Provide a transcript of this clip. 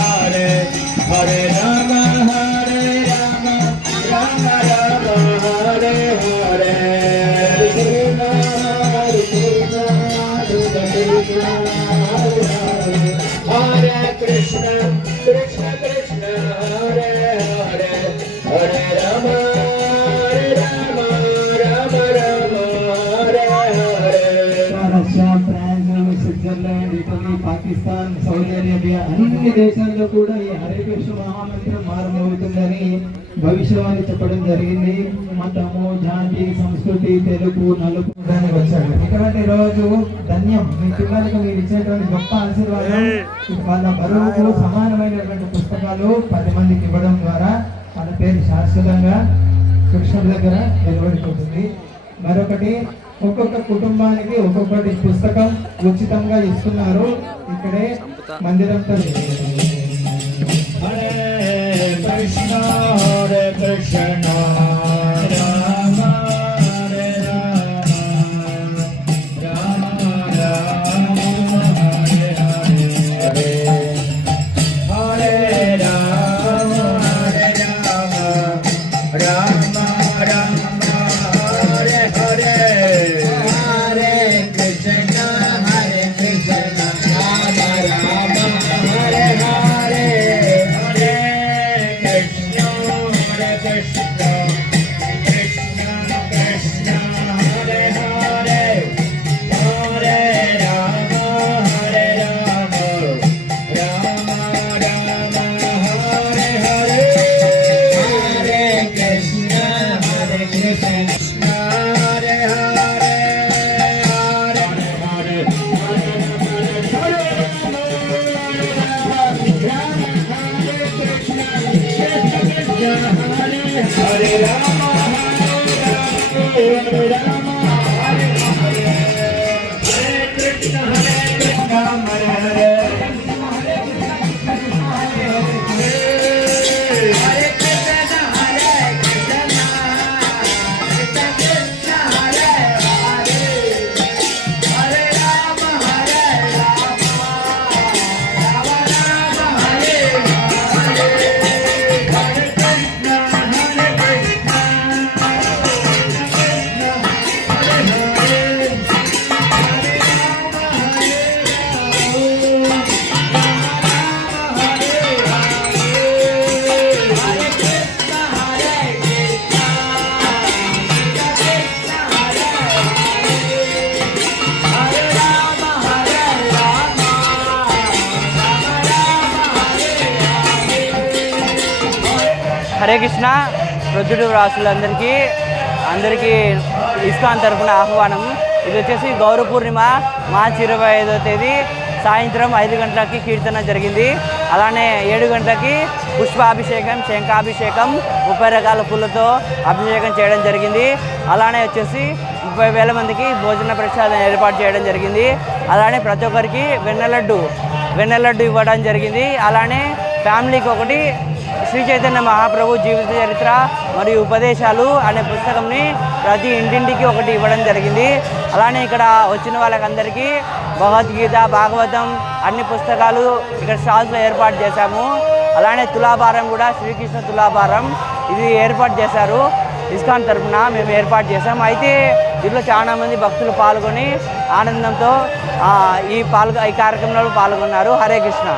हरे हरे राम అన్ని దేశాల్లో కూడా ఈ హరే కృష్ణ మహామంత్రం మారుమోగుతుందని భవిష్యవాణి చెప్పడం జరిగింది. మతము జాతి సంస్కృతి తెలుగు నలుపు దానికి వచ్చాడు ఎందుకంటే రోజు ధన్యం. మీ పిల్లలకు మీరు ఇచ్చేటువంటి గొప్ప ఆశీర్వాదం వాళ్ళ బరువుకు సమానమైనటువంటి పుస్తకాలు పది మందికి ఇవ్వడం ద్వారా వాళ్ళ పేరు శాశ్వతంగా కృష్ణుడి దగ్గర నిలబడిపోతుంది మరొకటి ఒక్కొక్క కుటుంబానికి ఒక్కొక్కటి పుస్తకం ఉచితంగా ఇస్తున్నారు. ఇక్కడే கொடுத்தா मंदिर Hare హరే కృష్ణ. ప్రొద్దుడు రాసులందరికీ అందరికీ ఇస్కాన్ తరఫున ఆహ్వానం. ఇది వచ్చేసి గౌరవ పూర్ణిమ మార్చి ఇరవై ఐదో తేదీ సాయంత్రం ఐదు గంటలకి కీర్తన జరిగింది. అలానే ఏడు గంటలకి పుష్పాభిషేకం శంఖాభిషేకం ముప్పై రకాల పూలతో అభిషేకం చేయడం జరిగింది. అలానే వచ్చేసి ముప్పై వేల మందికి భోజన ప్రసాదం ఏర్పాటు చేయడం జరిగింది. అలానే ప్రతి ఒక్కరికి వెన్నెలడ్డు వెన్నెలడ్డు ఇవ్వడం జరిగింది. అలానే ఫ్యామిలీకి ఒకటి శ్రీ చైతన్య మహాప్రభు జీవిత చరిత్ర మరియు ఉపదేశాలు అనే పుస్తకంని ప్రతి ఇంటింటికి ఒకటి ఇవ్వడం జరిగింది. అలానే ఇక్కడ వచ్చిన వాళ్ళకందరికీ భగవద్గీత భాగవతం అన్ని పుస్తకాలు ఇక్కడ స్టాల్స్లో ఏర్పాటు చేశాము. అలానే తులాభారం కూడా శ్రీకృష్ణ తులాభారం ఇది ఏర్పాటు చేశారు. ఇస్కాన్ తరఫున మేము ఏర్పాటు చేసాం అయితే దీంట్లో చాలామంది భక్తులు పాల్గొని ఆనందంతో ఈ పాల్గొ ఈ కార్యక్రమంలో పాల్గొన్నారు. హరే కృష్ణ.